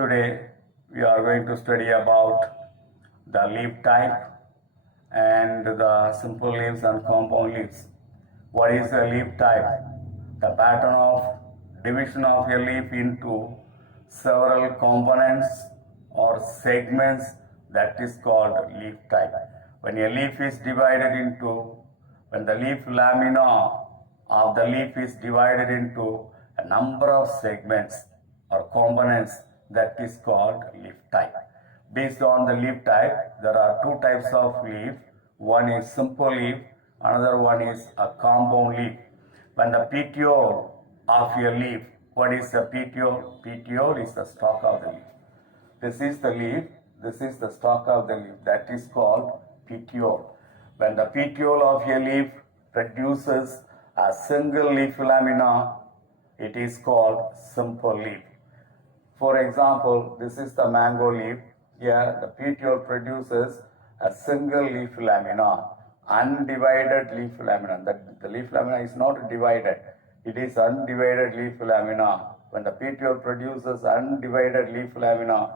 Today we are going to study about the leaf type and the simple leaves and compound leaves. What is a leaf type? The pattern of division of a leaf into several components or segments, that is called leaf type. When a leaf is divided into, when the leaf lamina of the leaf is divided into a number of segments or components, that is called leaf type. Based on the leaf type, there are two types of leaf. One is simple leaf, another one is a compound leaf. When the petiole of a leaf, what is the petiole? Petiole is the stalk of the leaf. This is the leaf, this is the stalk of the leaf, that is called petiole. When the petiole of a leaf produces a single leaf lamina, it is called simple leaf. For example, this is the mango leaf. Here the petiole produces a single leaf lamina, undivided leaf lamina. The leaf lamina is not divided, it is undivided leaf lamina. When the petiole produces undivided leaf lamina,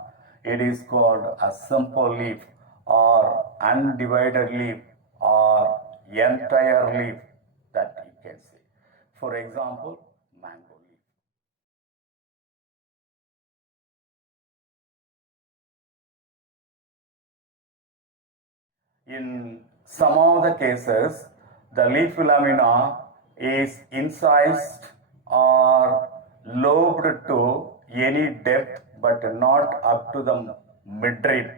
it is called a simple leaf or undivided leaf or entire leaf, that you can say. For example, mango leaf. In some of the cases, the leaf lamina is incised or lobed to any depth but not up to the midrib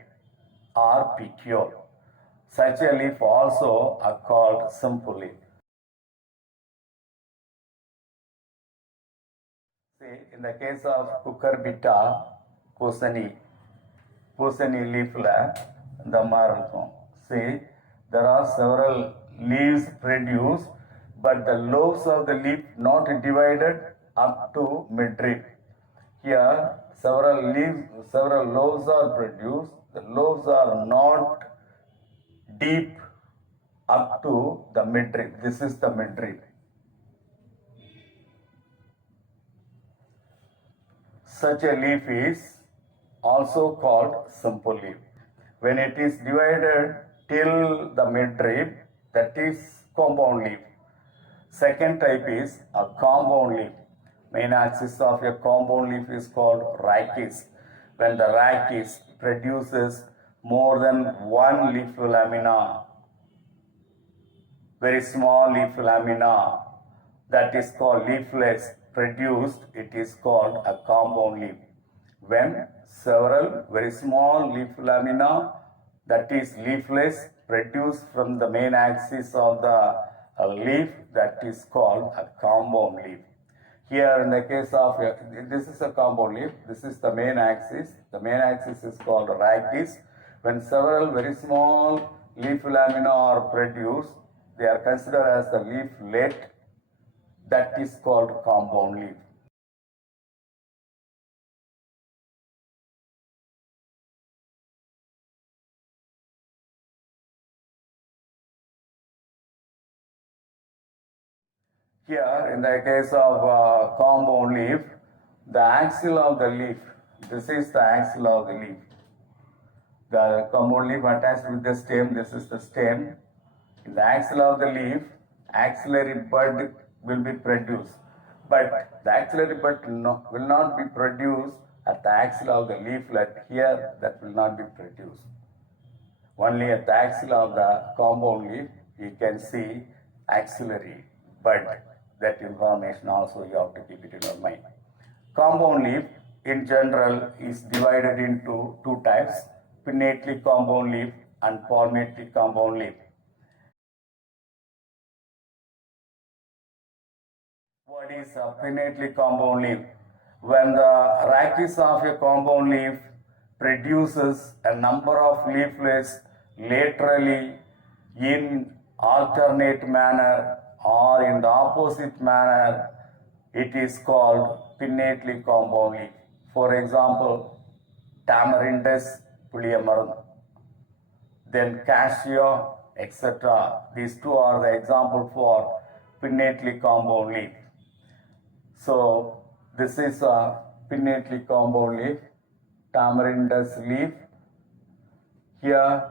or petiole. Such a leaf also are called simple leaf. See, in the case of cucurbita பூசணி leafல இந்த மாதிரி இருக்கும். See, there are several leaves produced, but the lobes of the leaf not divided up to midrib. Here, several lobes are produced. The lobes are not deep up to the midrib. This is the midrib. Such a leaf is also called simple leaf. When it is divided till the midrib, that is compound leaf. Second type is a compound leaf. Main axis of a compound leaf is called rachis. When the rachis produces more than one leaf lamina, very small leaf lamina, that is called leaflets produced, it is called a compound leaf. When several very small leaf lamina, that is leaflets, produced from the main axis of the leaf, that is called a compound leaf. Here in the case of, this is a compound leaf, this is the main axis. The main axis is called rachis. When several very small leaf lamina are produced, they are considered as the leaflet, that is called compound leaf. Here, in the case of compound leaf, the axil of the leaf, this is the axil of the leaf. The compound leaf attached with the stem, this is the stem. In the axil of the leaf, axillary bud will be produced. But the axillary bud will not be produced at the axil of the leaflet. Here, that will not be produced. Only at the axil of the compound leaf, you can see axillary bud. That information also you have to keep it in your mind. Compound leaf in general is divided into two types, pinnately compound leaf and palmately compound leaf. What is a pinnately compound leaf? When the rachis of a compound leaf produces a number of leaflets laterally in alternate manner or in the opposite manner, it is called pinnately compound leaf. For example, Tamarindus puliyamarandhu, then cassia, etc. These two are the example for pinnately compound leaf. So this is a pinnately compound leaf. Tamarindus leaf. Here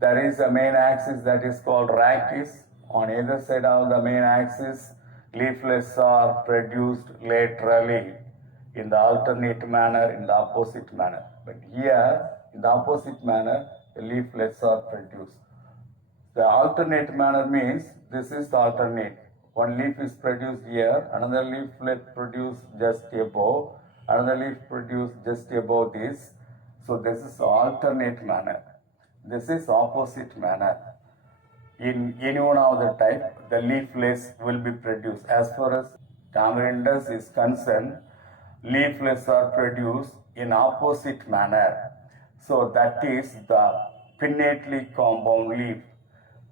there is a main axis that is called rachis. On either side of the main axis, leaflets are produced laterally in the alternate manner, in the opposite manner. But here, in the opposite manner, the leaflets are produced. The alternate manner means this is the alternate. One leaf is produced here, another leaflet produced just above, another leaf produced just above this. So this is the alternate manner. This is opposite manner. In any one of the type, the leaflets will be produced. As far as Tamarindus is concerned, leaflets are produced in opposite manner. So that is the pinnately compound leaf.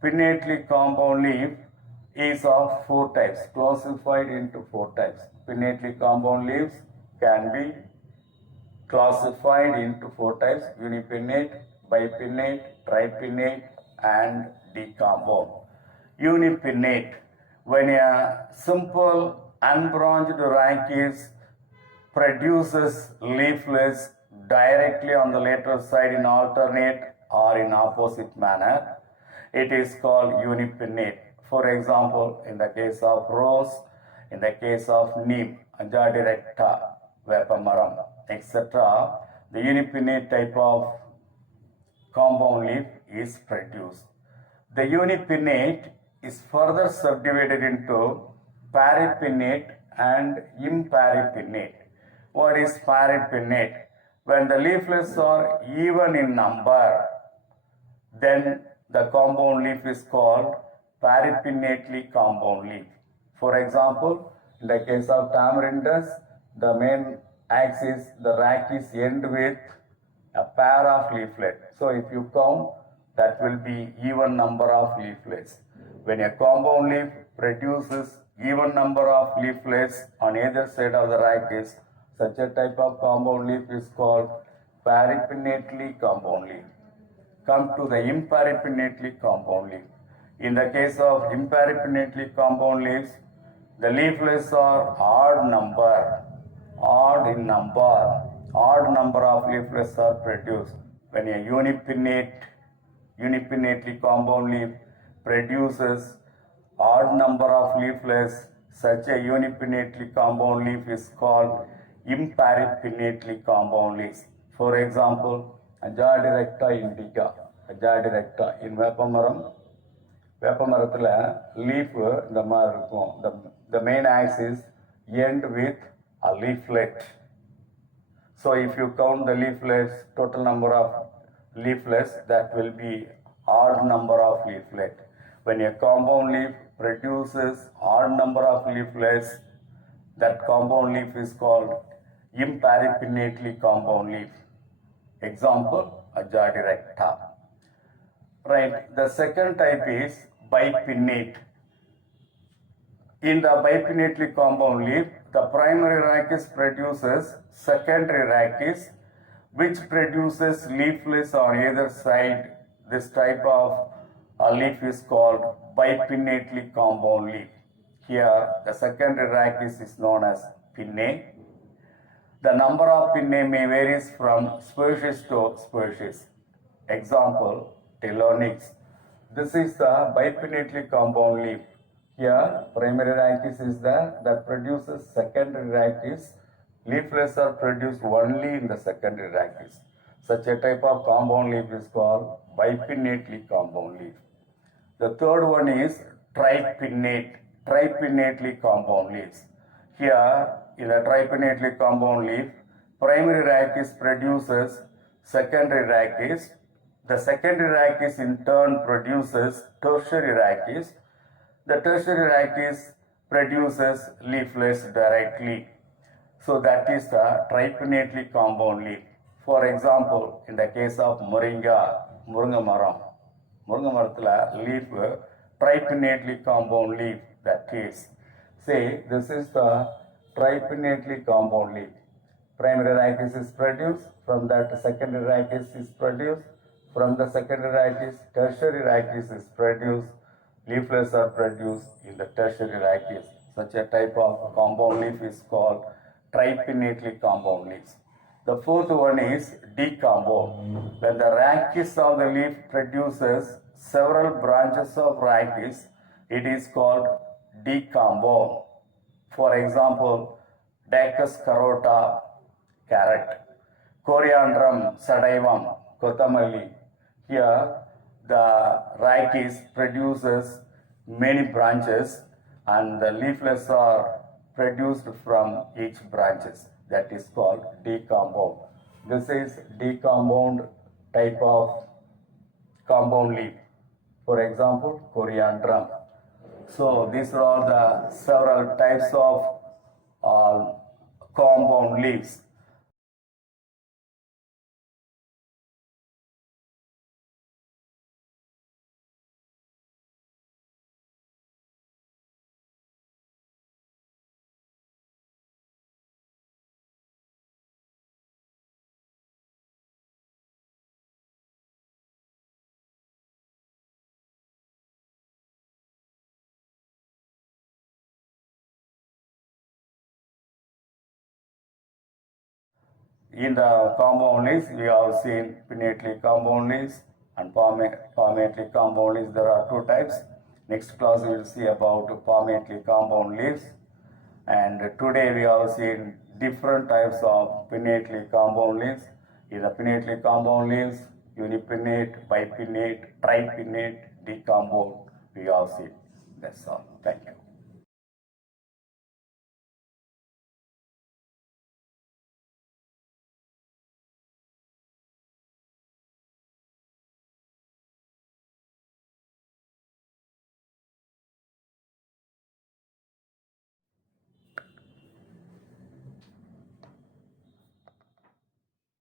Pinnately compound leaf is of four types, classified into four types. Pinnately compound leaves can be classified into four types: unipinnate, bipinnate, tripinnate, and decompound. Unipinnate, when a simple unbranched rachis produces leaflets directly on the lateral side in alternate or in opposite manner, it is called unipinnate. For example, in the case of rose, in the case of neem, Azadirachta, Vepamaram, etc., the unipinnate type of compound leaf is produced. The unipinnate is further subdivided into paripinnate and imparipinnate. What is paripinnate? When the leaflets are even in number, then the compound leaf is called paripinnately compound leaf. For example, in the case of Tamarindus, the main axis, the rachis end with a pair of leaflets. So if you count, that will be even number of leaflets. When a compound leaf produces even number of leaflets on either side of the rachis, such a type of compound leaf is called paripinnately compound leaf. Come to the imparipinnately compound leaf. In the case of imparipinnately compound leaves, the leaflets are odd number of leaflets are produced. When a unipinnately compound leaf produces odd number of leaflets, such a unipinnately compound leaf is called imparipinnately compound leaves. For example, Azadirachta indica, Azadirachta in வேப்பமரத்தில் leaf இந்த மாதிரி இருக்கும். The main axis end with a leaflet. So if you count the leaflets, total number of leaflets, that will be odd number of leaflet. When a compound leaf produces odd number of leaflets, that compound leaf is called imparipinnately compound leaf. Example, Azadirachta. Right. The second type is bipinnate. In the bipinnately compound leaf, the primary rachis produces secondary rachis, which produces leaflets on either side. This type of leaf is called bipinnately compound leaf. Here, the secondary rachis is known as pinnae. The number of pinnae may vary from species to species. Example, Telonyx. This is the bipinnately compound leaf. Here, primary rachis is there that produces secondary rachis. Leaflets are produced only in the secondary rachis. Such a type of compound leaf is called bipinnately compound leaf. The third one is tripinnately compound leaves. Here, in the tripinnately compound leaf, primary rachis produces secondary rachis. The secondary rachis in turn produces tertiary rachis. The tertiary rachis produces leaflets directly. So that is the tripinnately compound leaf. For example, in the case of Murunga Marathula leaf, tripinnately compound leaf, that is. Say, this is the tripinnately compound leaf. Primary rachis is produced, from that secondary rachis is produced, from the secondary rachis, tertiary rachis is produced, leaflets are produced in the tertiary rachis. Such a type of compound leaf is called tripinnately compound leaves. The fourth one is decombone. When the rachis of the leaf produces several branches of rachis, it is called decombone. For example, Dacus carota, carrot, Coriandrum sadaivum, kotamalli. Here, the rachis produces many branches and the leaflets are produced from each branches. That is called decombone. This is decompound type of compound leaf. For example, Coriandrum. So these are all the several types of compound leaves. In the compound leaves, we have seen pinnately compound leaves and palmately compound leaves. There are two types. Next class we will see about palmately compound leaves. And today we have seen different types of pinnately compound leaves. In the pinnately compound leaves, unipinnate, bipinnate, tripinnate, decombone, we have seen. That's all. Thank you.